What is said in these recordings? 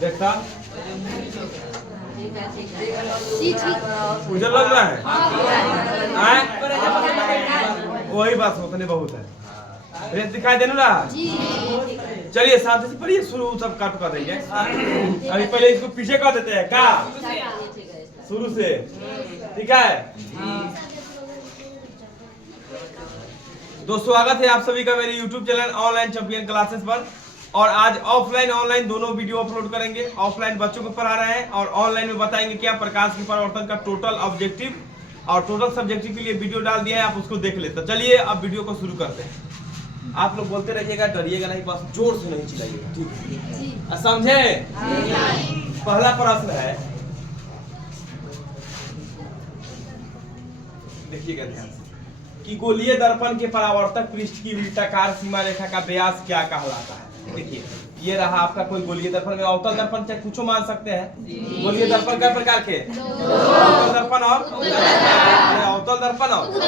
देखता उधर लग रहा है वही बात होता बहुत है। रेस दिखाई देने रहा। चलिए साथ से पढ़िए, शुरू सब काट कर देंगे। अभी पहले इसको पीछे कर देते हैं क्या, शुरू से, ठीक है। दोस्तों स्वागत है आप सभी का मेरे YouTube channel online champion classes पर। और आज ऑफलाइन ऑनलाइन दोनों वीडियो अपलोड करेंगे। ऑफलाइन बच्चों को पढ़ा रहे हैं और ऑनलाइन में बताएंगे क्या प्रकाश की परावर्तन का टोटल ऑब्जेक्टिव और टोटल सब्जेक्टिव के लिए वीडियो डाल दिया है, आप उसको देख ले। तो चलिए अब वीडियो को शुरू करते हैं। आप लोग बोलते रहिएगा, डरिएगा नहीं, बस जोर से नहीं चिल्लाइएगा, ठीक है? समझे? पहला प्रश्न है, देखिएगा ध्यान से, कि गोलीय दर्पण के परावर्तक पृष्ठ की वृत्ताकार सीमा रेखा का व्यास क्या कहलाता है। देखिए ये रहा आपका कोई गोलीय दर्पण में अवतल दर्पण चाहे कुछ मान सकते हैं। गोलीय दर्पण कई प्रकार के, अवतल दर्पण और अवतल दर्पण और तो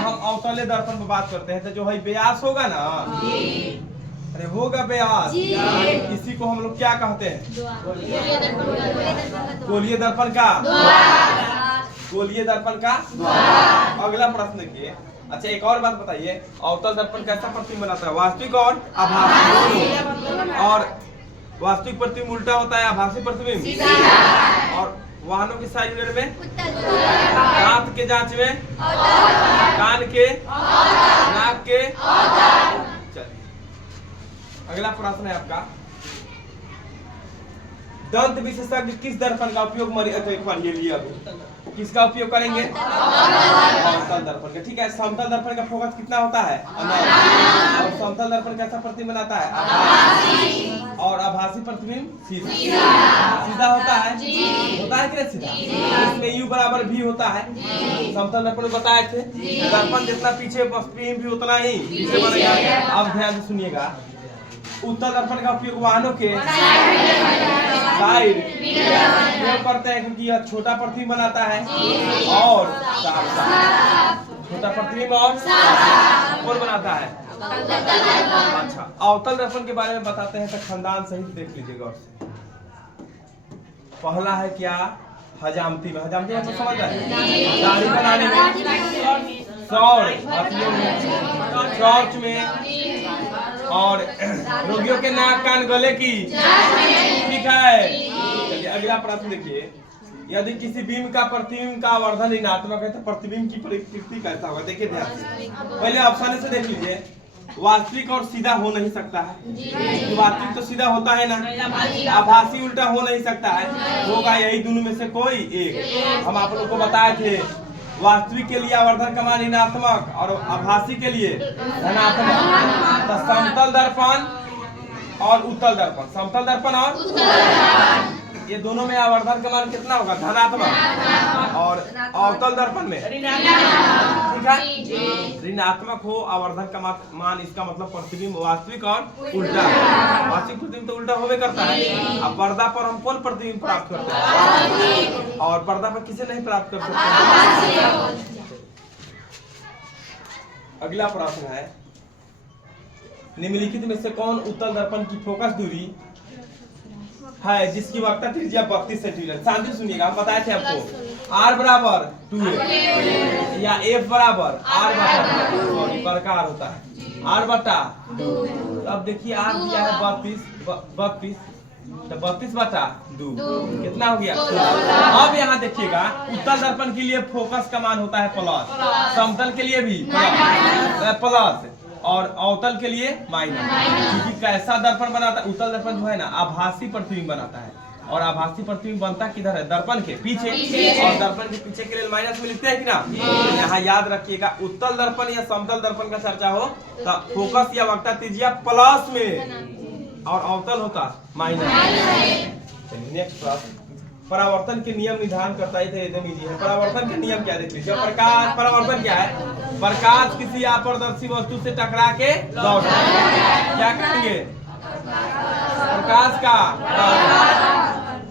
हम अवतल दर्पण पर बात करते हैं। तो जो है व्यास होगा ना, अरे होगा व्यास, इसी को हम लोग क्या कहते हैं, गोलीय दर्पण का, गोलीय दर्पण का। अगला प्रश्न देखिए। अच्छा एक और बात बताइए, अवतल दर्पण कैसा प्रतिबिंब बनाता है, वास्तविक और आभासी। और वास्तविक प्रतिबिंब उल्टा होता है, आभासी प्रतिबिंब। और वाहनों की साइड मिरर में, दांत के जांच में, कान के, नाक के। चलिए अगला प्रश्न है आपका, दंत विशेषज्ञ किस दर्पण का उपयोग पढ़िए लिए अभी किसका उपयोग करेंगे, समतल दर्पण का, ठीक है। समतल दर्पण का फोकस कितना होता है, और समतल दर्पण कैसा प्रतिबिंब बनाता है, आभासी। और आभासी प्रतिबिंब सीधा होता है, होता है कि नहीं सीधा, इसमें U बराबर V होता है। समतल दर्पण में बताए थे, दर्पण जितना पीछे प्रतिबिंब भी उतना ही पीछे बनेगा। अब ध्यान से सुनिएगा, उत्तल दर्पण का उपयोग वाहनों के साइड उपयोग करते हैं, क्योंकि यह छोटा प्रतिबिंब बनाता है और छोटा प्रतिबिंब और कौन बनाता है। अच्छा अवतल दर्पण के बारे में बताते हैं, तो खानदान सहित देख लीजिएगा। और पहला है क्या, हजामती में, हजामती में समझ रहे हैं, दाढ़ी बनाने में, सौर शौच में, और रोगियों के नाक कान गले की, ठीक है। चलिए अगला प्रश्न देखिए, यदि किसी बीम का प्रतिबिंब का आवर्धन ऋणात्मक है तो प्रतिबिंब की प्रकृति कैसा होगा। देखिए ध्यान से, पहले ऑप्शन से देख लीजिए। वास्तविक और सीधा हो नहीं सकता है, वास्तविक तो सीधा होता है ना, आभासी उल्टा हो नहीं सकता है, होगा यही दोनों में से कोई एक। हम आप लोग को बताए थे, वास्तविक के लिए आवर्धन का मान ऋणात्मक और आभासी के लिए धनात्मक। तो समतल दर्पण और उत्तल दर्पण, समतल दर्पण और ये दोनों में आवर्धन का मान कितना होगा, धनात्मक। और अवतल दर्पण में, ठीक है, ऋणात्मक हो आवर्धन का मान, इसका मतलब प्रतिबिंब वास्तविक और उल्टा। वास्तविक प्रतिबिंब तो उल्टा होवे करता है। अब पर्दा पर हम कौन प्रतिबिंब प्राप्त करते हैं, और पर्दा पर किसे नहीं प्राप्त कर सकते। अगला प्रश्न है, निम्नलिखित में से कौन उत्तल दर्पण की फोकस दूरी है जिसकी वक्रता त्रिज्या 32 सेंटीमीटर। शांति सुनिएगा, हम बताए थे आपको, R बराबर 2 या F बराबर R बटा प्रकार होता है, R बटा 2। अब देखिए R दिया है 32, तो 32 बटा 2 कितना हो गया। अब यहाँ देखिएगा, उत्तल दर्पण के लिए फोकस का मान होता है प्लस, समतल के लिए भी प्लस, और अवतल के लिए माइनस। क्योंकि कैसा दर्पण बनाता है, उत्तल दर्पण जो है ना आभासी प्रतिबिंब बनाता है, और आभासी प्रतिबिंब बनता किधर है, दर्पण के पीछे, और दर्पण के पीछे के लिए माइनस में लिखते हैं कि ना। तो यहाँ याद रखिएगा, उत्तल दर्पण या समतल दर्पण का चर्चा हो तो फोकस या वक्रता त्रिज्या प्लस में और अवतल होता माइनस। नेक्स्ट प्रश्न, परावर्तन के नियम निर्धारण करता है, एकदम इजी है। परावर्तन के नियम क्या देख लीजिए। प्रकाश परावर्तन क्या है, प्रकाश किसी अपारदर्शी वस्तु से टकरा के लौटता है, क्या करेंगे, प्रकाश का।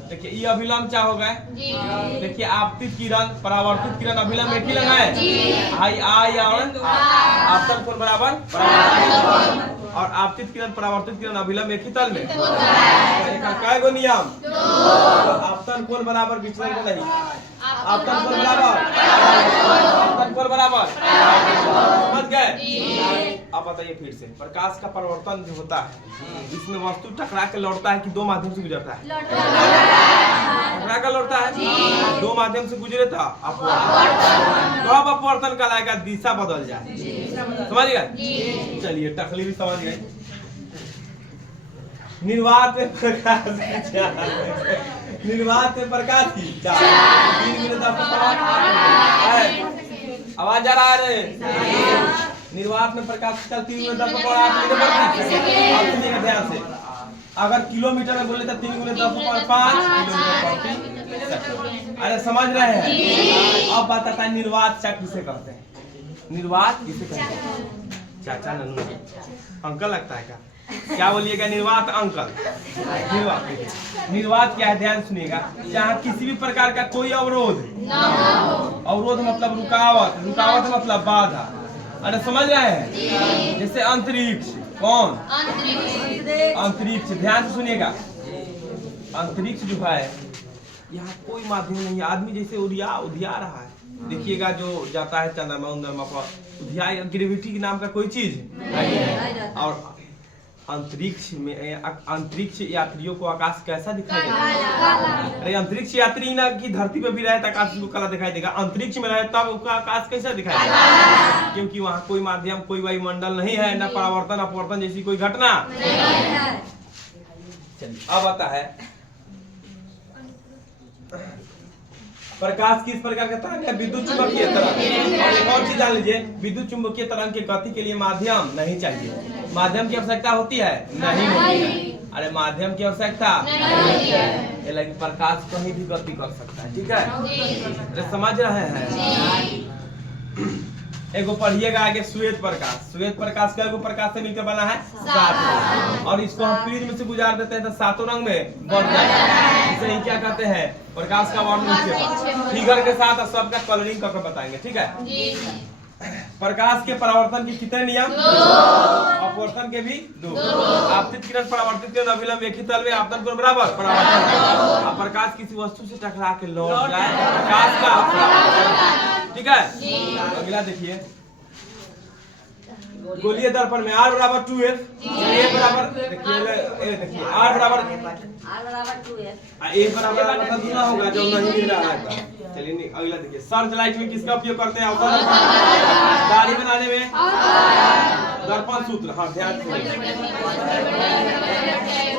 देखिए ये अभिलंब क्या होगा, देखिए आपतित किरण परावर्तित किरण अभिलंब एक ही लगा है, आई और आपतन कोण बराबर। और आपतित किरण परावर्तित किरण अभिलंब एक ही तल में काय गो नियम आपतन कोण बराबर विचलन को नहीं आपतन कोण बराबर आपतन कोण बराबर समझ गए। अब बताइए फिर से प्रकाश का परिवर्तन जो होता है इसमें वस्तु टकरा के लौटता है कि दो माध्यम से गुजरता है टकरा कर लौटता है दो माध्यम से गुजरे था अपवर्तन तो अब अपवर्तन का लाएगा दिशा बदल जाए समझ गए। चलिए टकली भी समझ गए। निर्वात में प्रकाश निर्वात में प्रकाश की 3 मिनट आवाज आ रहा है निर्वात में प्रकाश चल 3 मिनट 10 ध्यान से अगर किलोमीटर में बोले तो 3 × 10⁵ किलोमीटर। अरे समझ रहे हैं। अब बात आता है निर्वात किसे कहते हैं निर्वात किसे कहते हैं चाचा नन्नू अंकल लगता है क्या बोलिएगा निर्वात अंकल निर्वात क्या है ध्यान सुनिएगा जहाँ किसी भी प्रकार का कोई अवरोध अवरोध मतलब रुकावट मतलब बाधा। अरे समझ रहे हैं जैसे अंतरिक्ष कौन अंतरिक्ष ध्यान से सुनिएगा अंतरिक्ष जो है यहाँ कोई माध्यम नहीं है आदमी जैसे उधिया रहा है देखिएगा जो जाता है चंद्रमा उंद्रमा पर उधिया ग्रेविटी के नाम का कोई चीज नहीं है। और अंतरिक्ष यात्रियों को आकाश कैसा दिखाई देगा अरे अंतरिक्ष यात्री ना कि धरती पे भी रहे तो आकाश को काला दिखाई देगा अंतरिक्ष में रहे तब उसका आकाश कैसा दिखाई देगा क्योंकि वहाँ कोई माध्यम कोई वायुमंडल नहीं है न परावर्तन अपवर्तन जैसी कोई घटना। चलिए अब आता है प्रकाश किस प्रकार का तरंग है विद्युत चुंबकीय तरंग। और एक और चीज जान लीजिए विद्युत चुंबकीय तरंग की गति के लिए माध्यम नहीं चाहिए माध्यम की आवश्यकता होती है नहीं होती है। अरे माध्यम की आवश्यकता नहीं है लेकिन प्रकाश कहीं भी गति कर सकता है ठीक है समझ रहे हैं। एगो पढ़िएगा आगे श्वेत प्रकाश का एगो प्रकाश से मिलकर बना है 7 और इसको हम प्रिज्म में से गुजार देते हैं तो 7 रंग में बढ़ जाता है। इसे ही क्या कहते हैं प्रकाश का वर्णन फिगर के साथ सबका कलरिंग करके बताएंगे ठीक है। प्रकाश के परावर्तन के कितने नियम अपवर्तन के भी 2 आपतित किरण परावर्तित किरण अभिलंब एक ही तल में आपतन कोण बराबर परावर्तन। अब प्रकाश किसी वस्तु से टकरा के लौट जाए प्रकाश का ठीक है। अगला देखिए गोलीय दर्पण में R बराबर 2F A बराबर देखिए R बराबर 2F A बराबर मतलब कितना होगा जो नहीं मिल रहा है। चलिए अगला देखिए सर्च लाइट में किसका उपयोग करते हैं दाढ़ी बनाने में दर्पण सूत्र। हाँ ध्यान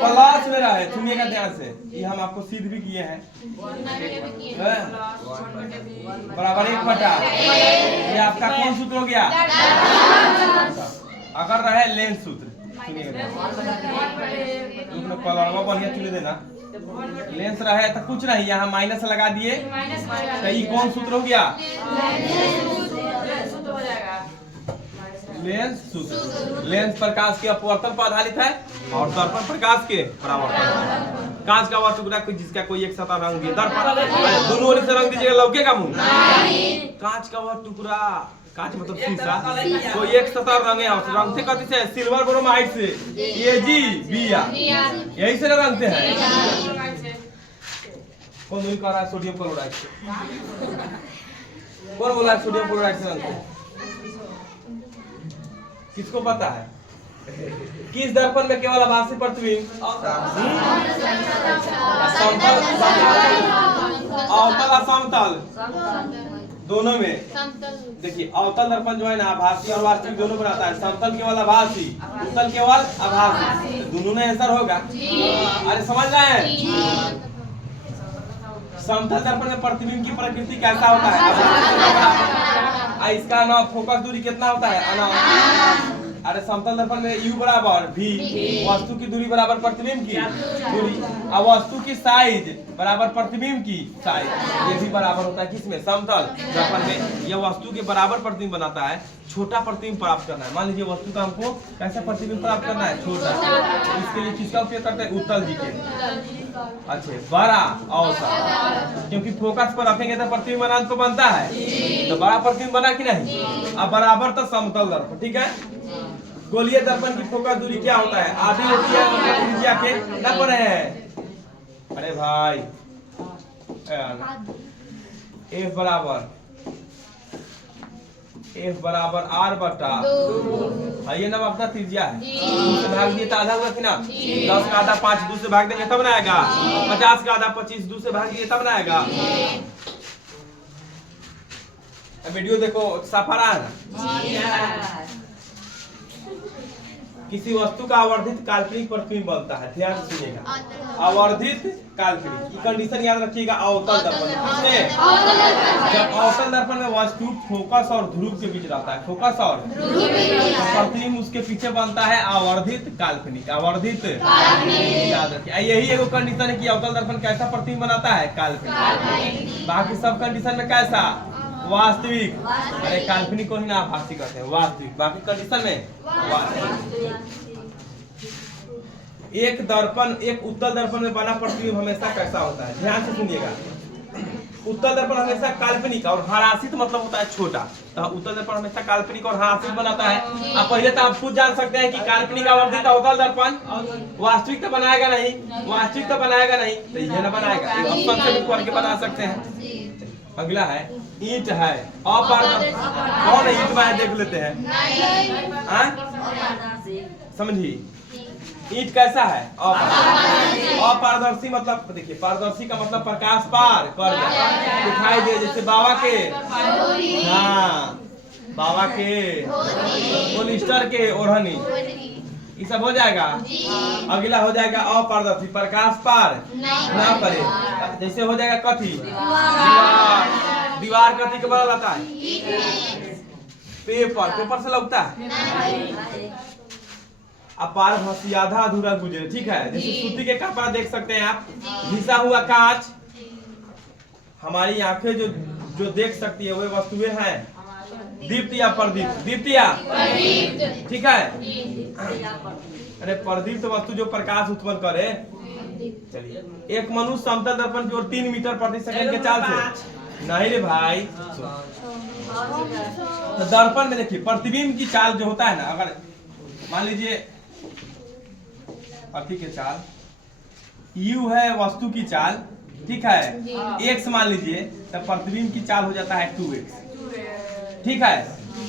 प्लस में रहा है सुनिएगा ध्यान से ये हम आपको सिद्ध भी किए हैं बराबर 1/8 ये आपका कौन सूत्र हो गया अगर रहे लेंस सूत्र सुनिएगा कलरवा बढ़िया चुने देना लेंस रहे तो कुछ नहीं यहाँ माइनस लगा दिए तो ये कौन सूत्र हो गया लेंस सूत्र। लेंस प्रकाश के अपवर्तन पर आधारित है और दर्पण प्रकाश के परावर्तन। कांच का वह टुकड़ा जिसका कोई एक सतह रंग दिया दर्पण दोनों ओर से रंग दीजिएगा लौके का मुंह कांच का वह टुकड़ा कांच मतलब शीशा कोई एक सतह रंग है रंग से कथी से सिल्वर ब्रोमाइड से यही से रंगते हैं। कौन कह रहा है सोडियम क्लोराइड से कौन बोला है सोडियम क्लोराइड से रंगते हैं किसको पता है किस दर्पण में केवल आभासी प्रतिबिंब अवतल असमतल दोनों में देखिए अवतल दर्पण जो है ना आभासी और वास्तविक दोनों पर आता है समतल केवल आभासी उत्तल केवल आभासी दोनों में आंसर होगा। अरे समझ रहे हैं समतल दर्पण में प्रतिबिंब की प्रकृति कैसा होता है इसका ना फोकस दूरी कितना होता है अरे समतल दर्पण में U बराबर V वस्तु की दूरी बराबर प्रतिबिंब की दूरी और वस्तु की साइज बराबर प्रतिबिंब की साइज ये भी बराबर होता है किसमें समतल दर्पण में। यह वस्तु के बराबर प्रतिबिंब बनाता है छोटा प्रतिबिंब प्राप्त करना है। मान लीजिए वस्तु का हमको कैसा प्रतिबिंब प्राप्त करना है छोटा इसके लिए किसका उपयोग करते हैं उत्तल जी के अच्छे बड़ा औसत क्योंकि फोकस पर रखेंगे तो प्रतिबिंब अनंत को बनता है तो बड़ा प्रतिबिंब बना कि नहीं अब बराबर तो समतल दर्पण ठीक है। गोलीय दर्पण की फोकस दूरी क्या होता है? आधी होती है मतलब त्रिज्या के दर्पण है। अरे भाई F बराबर R बटा 2। ये ना अपना त्रिज्या है, 2 से भाग दिए तो आधा हुआ कि ना। 10 का आधा 5 2 से भाग देंगे तब ना आएगा। 50 का आधा 25 2 से भाग दिए तब ना आएगा। वीडियो देखो साफ आ रहा है ना। किसी वस्तु का आवर्धित काल्पनिक प्रतिबिंब बनता है, ध्यान से सुनिएगा। आवर्धित काल्पनिक, ये कंडीशन याद रखिएगा। अवतल दर्पण जब अवतल दर्पण में वस्तु फोकस और ध्रुव के बीच रहता है, फोकस और प्रतिबिंब उसके पीछे बनता है आवर्धित काल्पनिक। आवर्धित याद रखिए, यही एगो कंडीशन है कि अवतल दर्पण कैसा प्रतिबिंब बनाता है? काल्पनिक। बाकी सब कंडीशन में कैसा? वास्तविक। अरे काल्पनिक को ही ना आभासी कहते हैं, वास्तविक। बाकी कंडीशन में वास्तविक। एक दर्पण, एक उत्तल दर्पण में बना प्रतिबिंब हमेशा कैसा होता है? ध्यान से सुनिएगा। उत्तल दर्पण हमेशा काल्पनिक और ह्रासित मतलब होता है छोटा। तो उत्तल दर्पण हमेशा काल्पनिक और ह्रासित बनाता है। अब पहले तो आप खुद जान सकते हैं कि काल्पनिक आवर्धित अवतल दर्पण वास्तविक तो बनाएगा नहीं, वास्तविक तो बनाएगा नहीं, तो ये ना बनाएगा। ऑप्शन से भी करके बना सकते हैं। अगला है ईंट है अपारदर्शी। कौन है ईंट में? देख लेते हैं। समझिए ईंट कैसा है? अपारदर्शी। मतलब देखिए पारदर्शी का मतलब प्रकाश पार कर दिखाई दे, जैसे बाबा के, हाँ बाबा के पोलिस्टर के ओढ़नी, ये सब हो जाएगा। अगला हो जाएगा अपारदर्शी, प्रकाश पार ना करे। जैसे हो जाएगा कथी? दीवार कथी के बना जाता है? पेपर। पेपर से लगता है। अपारभासी, आधा अधूरा गुजरे, ठीक है। जैसे सूती के कपड़ा देख सकते हैं आप, घिसा हुआ कांच। हमारी आंखें जो देख सकती है वे वस्तुएं हैं दीप्त या प्रदीप्त? दीप्त या प्रदीप्त, ठीक है। अरे प्रदीप्त वस्तु जो प्रकाश उत्पन्न करे। चलिए, एक मनुष्य समतल दर्पण की ओर 3 मीटर प्रति सेकंड के चाल से, नहीं रे भाई, तो दर्पण में देखिए प्रतिबिंब की चाल जो होता है ना, अगर मान लीजिए अति के चाल u है वस्तु की चाल, ठीक है, x मान लीजिए, तो प्रतिबिंब की चाल हो जाता है 2x, ठीक है।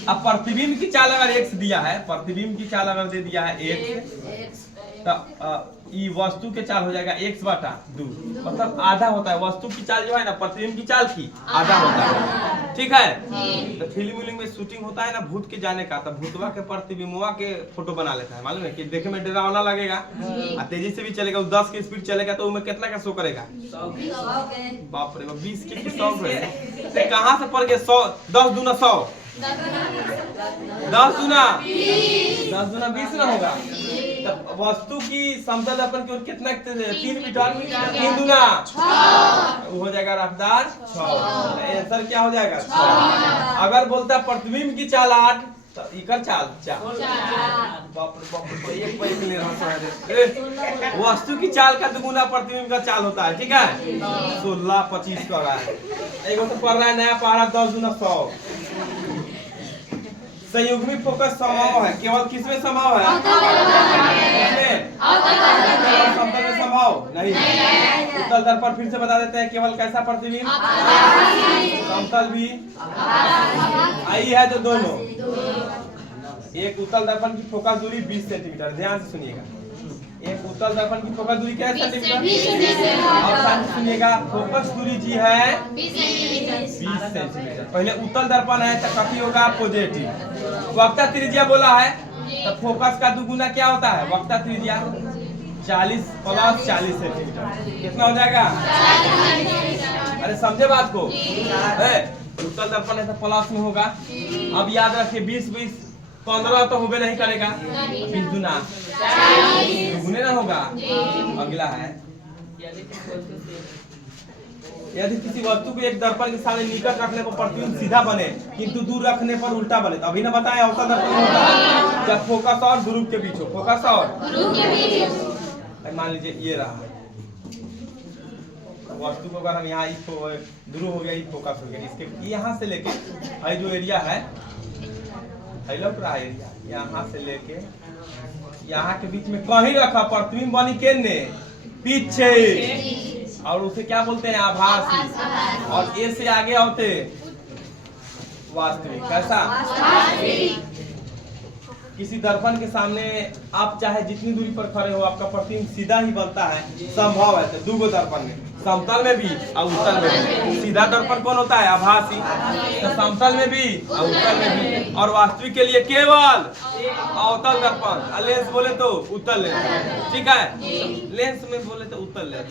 अब प्रतिबिंब की चाल अगर x दिया है, प्रतिबिंब की चाल अगर दे दिया है x, तो ये वस्तु के चाल हो जाएगा x बटा 2, मतलब आधा होता है। वस्तु की चाल जो है ना प्रतिबिंब की चाल की आधा होता है, ठीक है। तो फिल्म विल्म में शूटिंग होता है ना भूत के जाने का, तो भूतवा के प्रतिबिंबवा के फोटो बना लेता है, मालूम है कि देखे में डरावना लगेगा और तेजी से भी चलेगा। 10 की स्पीड चलेगा तो उसमें कितना का शो करेगा? 100। बाप रे बाप, 20 की 100 है। कहाँ से पड़ गए 100? 10 दूना 100, 10 दूना 20 ना होगा। तब वस्तु की समतल दर्पण की ओर कितना? 3 मीटर, 3 दूना हो जाएगा रफ्तार 6। आंसर क्या हो जाएगा? 6। अगर बोलता प्रतिबिंब की चाल 8, तो इकर चाल 4। बाप रे बाप, एक पैसे ले रहा। वस्तु की चाल का दुगुना प्रतिबिंब का चाल होता है, ठीक है। 16 25 का है। एक तो पढ़ रहा है नया पढ़ा 10 दूना 100। संयुग्मिक फोकस संभव है केवल किसमें संभव है? समतल में संभव नहीं। उत्तल दर्पण फिर से बता देते हैं केवल कैसा प्रतिबिंब? समतल भी आई है जो दोनों। एक उत्तल दर्पण की फोकस दूरी 20 सेंटीमीटर, ध्यान से सुनिएगा। एक उत्तल दर्पण की फोकस दूरी क्या है? सेंटीमीटर। अब सुनिएगा, फोकस दूरी जी है 20 सेंटीमीटर। पहले उत्तल दर्पण है तो कथी होगा? पॉजिटिव। वक्ता त्रिज्या बोला है तो फोकस का दुगुना क्या होता है? वक्ता त्रिज्या 40 प्लस 40 सेंटीमीटर, कितना हो जाएगा? अरे समझे बात को? उत्तल दर्पण है तो प्लस में होगा। अब याद रखिए 20 15 तो होबे नहीं करेगा, 20 गुना गुने ना होगा। अगला है यदि किसी वस्तु को एक दर्पण के सामने निकट रखने पर प्रतिबिंब सीधा बने किंतु दूर रखने पर उल्टा बने, तो अभी ना बताया अवतल दर्पण होता है जब फोकस और ध्रुव के बीच हो। फोकस और मान लीजिए ये रहा वस्तु को, अगर हम यहाँ ध्रुव हो गया, फोकस हो गया, इसके यहाँ से लेके जो एरिया है लग रहा है यहाँ से लेके यहाँ के बीच में कहीं रखा प्रतिबिंब बनी केने पीछे, और उसे क्या बोलते हैं आभासी, और ए से आगे होते वास्तविक। कैसा? किसी दर्पण के सामने आप चाहे जितनी दूरी पर खड़े हो आपका प्रतिबिंब सीधा ही बनता है, संभव है। तो दो दर्पण में, समतल में भी और उत्तल में भी। सीधा दर्पण कौन होता है? आभासी। तो समतल में भी और उत्तल में भी। और वास्तविक के लिए केवल अवतल दर्पण, लेंस बोले तो उत्तल लेंस, ठीक है? लेंस में बोले तो उत्तल लेंस।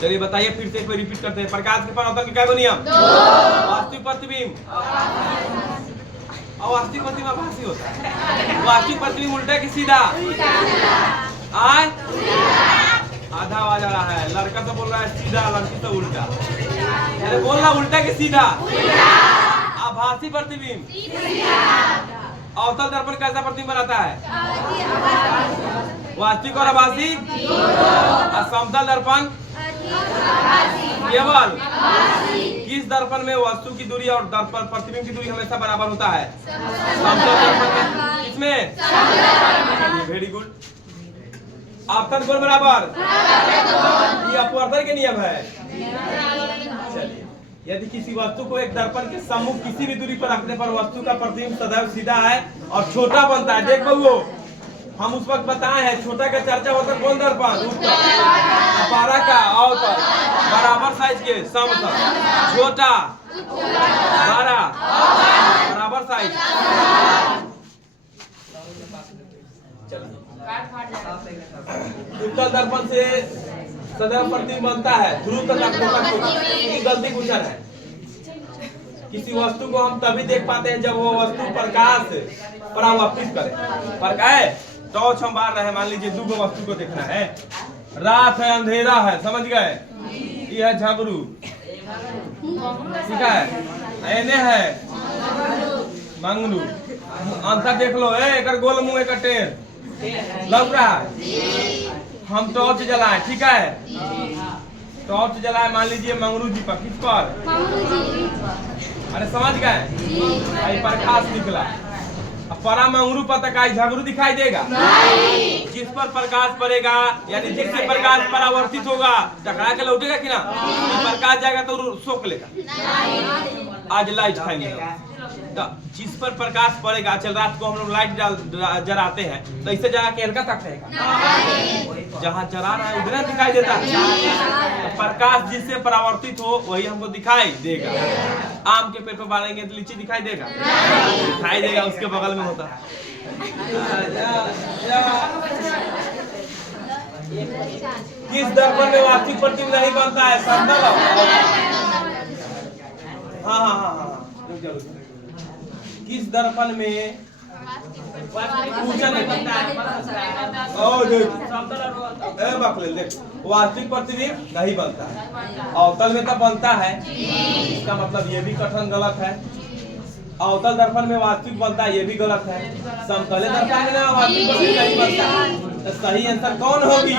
चलिए बताइए फिर से एक बार रिपीट करते हैं। प्रकाश के परावर्तन के क्या नियम? वास्तविक प्रतिबिंब और वास्तविक प्रतिबिंब आभासी होता है। वास्तविक प्रतिबिंब उल्टा कि सीधा? आज आधा आवाज आ रहा है। लड़का तो बोल रहा है सीधा, लड़की तो उल्टा। अरे बोल रहा उल्टा कि सीधा? आभासी प्रतिबिंब। अवतल दर्पण कैसा प्रतिबिंब बनाता है? वास्तविक और आभासी। और समतल दर्पण केवल किस दर्पण में वस्तु की दूरी और दर्पण प्रतिबिंब की दूरी हमेशा बराबर होता है? समतल दर्पण में। किसमें? Very good. आपतन कोण बराबर? ये अपवर्तन के नियम है। चलिए, यदि किसी वस्तु को एक दर्पण के सम्मुख किसी भी दूरी पर रखने पर वस्तु का प्रतिबिंब सदैव सीधा है और छोटा बनता है। देख बउओ, हम उस वक्त बताए हैं छोटा का चर्चा होता है कौन दर्पण? उत्तल। बारह का अवतल, बराबर साइज के समतल, छोटा 12 बराबर साइज। उत्तल दर्पण से सदैव प्रतिबिंब बनता है ध्रुव तथा गलती कुछ है। किसी वस्तु को हम तभी देख पाते हैं जब वो वस्तु प्रकाश परावर्तित करे। प्रकाश टॉर्च हम बार रहे हैं, मान लीजिए दो वस्तु को देखना है, रात है अंधेरा है, समझ गए? ये है झगरू, ठीक है? एने है मंगरू। अंतर देख लो, एक गोल मुंह एक टेढ़ लग रहा है। हम टॉर्च जलाए, ठीक है? टॉर्च जलाए मान लीजिए मंगरू जी पर। किस पर? अरे समझ गए? प्रकाश निकला। परा मंगरू पर तक झगरू दिखाई देगा? जिस पर प्रकाश पड़ेगा यानी जिससे प्रकाश परावर्तित होगा टकरा के लौटेगा कि ना? प्रकाश जाएगा तो सोख लेगा। आज लाइट खाएंगे तो जिस पर प्रकाश पड़ेगा, चल रात को हम लोग लाइट जलाते हैं तो इससे जला के हल्का तक रहेगा। जहाँ जला रहा है उधर दिखाई देता है। तो प्रकाश जिससे परावर्तित हो वही हमको दिखाई देगा। आम के पेड़ पर बांधेंगे तो लीची दिखाई देगा? दिखाई देगा, उसके बगल में होता है। किस दर्पण में वास्तविक प्रतिबिंब नहीं बनता है? समतल। हाँ हाँ हाँ हाँ, किस दर्पण में वास्तविक प्रतिबिंब नहीं बनता है? अवतल में तो बनता है। इसका मतलब ये भी कथन गलत है। अवतल दर्पण में वास्तविक बनता है, ये भी गलत है। समतल दर्पण में ना वास्तविक प्रतिबिंब नहीं बनता। तो सही आंसर कौन होगी?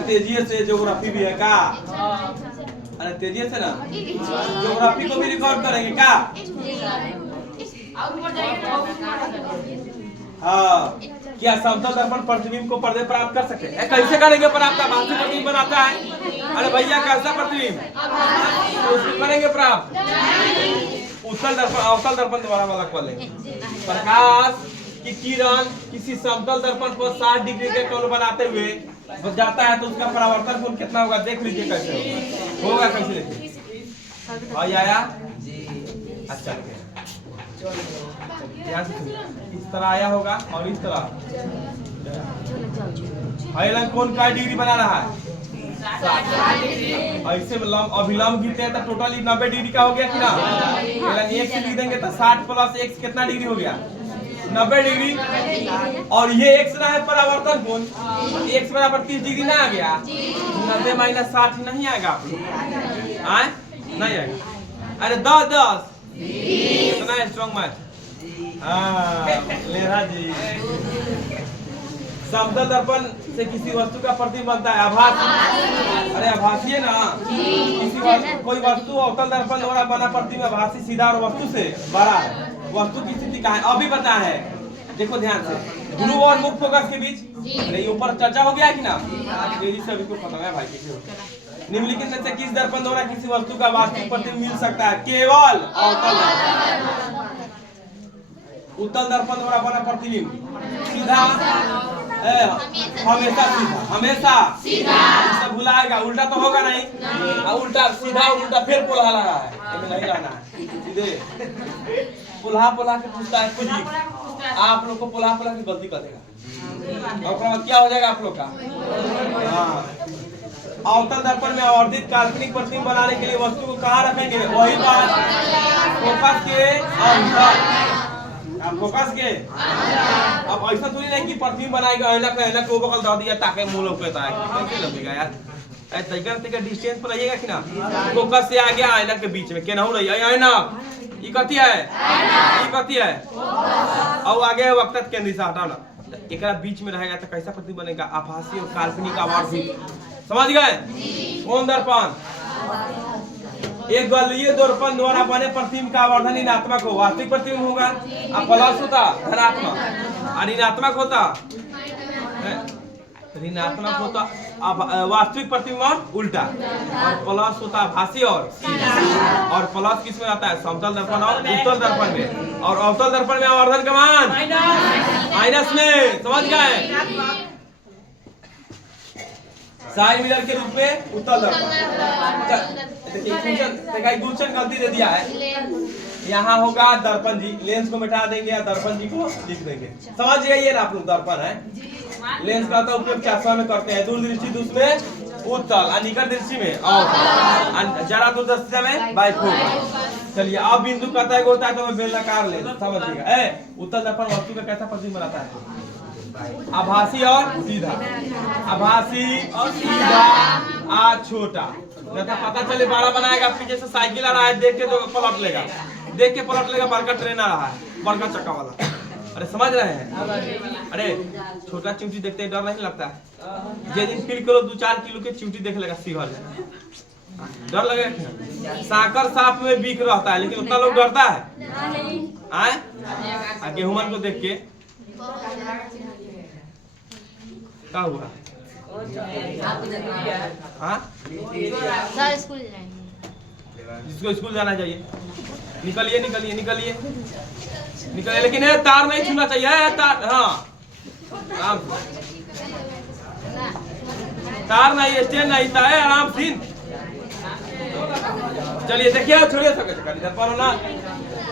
तेजी से ज्योग्राफी भी है का? अरे तेजी से ना ज्योग्राफी को भी रिकॉर्ड करेंगे का? हाँ, क्या समतल दर्पण प्रतिबिंब को पर्दे प्राप्त कर सकते हैं? कैसे करेंगे प्राप्त? आभासी प्रतिबिंब बनाता है। अरे भैया कैसा प्रतिबिंब तो करेंगे प्राप्त? उत्तल दर्पण अवतल दर्पण द्वारा वाला खोलेंगे। प्रकाश की किरण किसी समतल दर्पण पर 60 डिग्री के कोण बनाते हुए जाता है तो उसका परावर्तन कोण कितना होगा? देख लीजिए कैसे होगा। कैसे देखिए आया? अच्छा इस तरह आया होगा और इस तरह कौन का डिग्री बना रहा है? ऐसे अभिलंब गिरते हैं तो टोटली 90 डिग्री का हो गया कि ना? एक से लिख देंगे तो 60 प्लस x कितना डिग्री हो गया? 90 डिग्री। और ये x रहा है परावर्तन कोण, x बराबर 30 डिग्री ना आ गया? 90 माइनस 60 नहीं आएगा आप लोग? नहीं आएगा। अरे 10 इतना स्ट्रॉन्ग मैच। हाँ लेरा जी। समतल दर्पण से किसी वस्तु का प्रतिबिंब बनता है आभासी। अरे आभासी है ना, किसी वस्तु कोई वस्तु अवतल दर्पण द्वारा बना प्रतिबिंब आभासी सीधा और वस्तु से बड़ा है। वस्तु की स्थिति कहाँ है अभी पता है, देखो ध्यान से, ध्रुव और मुक्त फोकस के बीच। अरे ऊपर चर्चा हो गया कि ना, तेजी से अभी को खत्म है भाई। निम्नलिखित में से किस दर्पण द्वारा किसी वस्तु का वास्तविक प्रतिबिंब मिल सकता है? केवल अवतल दर्पण। उत्तल दर्पण द्वारा बना प्रतिबिंब सीधा, हमेशा सीधा, हमेशा सीधा। भुलाएगा, उल्टा तो होगा नहीं। उल्टा सीधा और उल्टा फिर पोल्हा लगा है, नहीं रहना है सीधे। पोल्हा के पूछता है कुछ भी, आप लोग को पोल्हा की गलती कर देगा और क्या हो जाएगा आप लोग का। हाँ, अवतल दर्पण में आवर्धित काल्पनिक प्रतिबिंब बनाने के लिए वस्तु को कहाँ रखेंगे? वही बात, फोकस के अंदर। फोकस के अब ऐसा थोड़ी नहीं कि प्रतिबिंब बनाएगा ऐनक को बगल दे दिया ताकि मुंह लौकता है, कैसे लगेगा यार? तरीका डिस्टेंस पर रहिएगा कि ना। फोकस से आ गया ऐनक के बीच में केनाहू रही ऐनक, ये कथी है, ये कथी है, और आगे है वक्त केंद्र से हटाओ ना, एक बीच में रहेगा तो कैसा प्रतिबिंब बनेगा? आभासी और काल्पनिक आवर्धित। समझ गए? कौन दर्पण? एक गोलीय दर्पण द्वारा बने प्रतिबिंब का आवर्धन ऋणात्मक हो, वास्तविक प्रतिबिंब होगा अब प्लस होता धनात्मक, और ऋणात्मक होता ऋणात्मक होता अब वास्तविक प्रतिबिंब उल्टा, और प्लस होता आभासी और प्लस किस में आता है? समतल दर्पण और उत्तल दर्पण में, और अवतल दर्पण में आवर्धन का मान माइनस में। समझ गए? साइन मिरर के रूप में उत्तल दर्पण। दूसरी गलती दे दिया है, यहाँ होगा दर्पण जी, लेंस को मिटा देंगे या दर्पण जी को लिख देंगे। समझ जाइए ना आप लोग, दर्पण है, लेंस का तो उपयोग चश्मा में करते हैं, दूरदृष्टि उसमें उत्तल, निकट दृष्टि में और जरा दूरदर्शी में बाइफोकल। चलिए अब बिंदु कहता है होता है तो मैं बेलनाकार लेंस, समझिएगा। उत्तल दर्पण वस्तु का कैसा प्रतिबिंब बनाता है? आभासी और सीधा, आभासी और सीधा, आ छोटा, जैसा पता चले बड़ा बनाएगा, पीछे से साइकिल आ रहा है देख के तो पलट लेगा, देख के पलट लेगा, बड़का ट्रेन आ रहा है, बड़का चक्का वाला। अरे समझ रहे हैं? अरे छोटा चिमटी देखते डर नहीं लगता है? जे दिन फील करो 2-4 किलो के चिमटी देख लेगा सिहर डर लगेगा। साकर सांप में बीक रहता है लेकिन उतना लोग डरता है आए? गेहूं को देख के क्या हुआ? जिसको स्कूल जाना चाहिए निकलिए निकलिए निकलिए निकलिए, लेकिन है तार नहीं छूना चाहिए है तार। हाँ तार नहीं, स्टैंड नहीं था, आराम से। चलिए देखिए, छोड़िए सब इधर पर ना।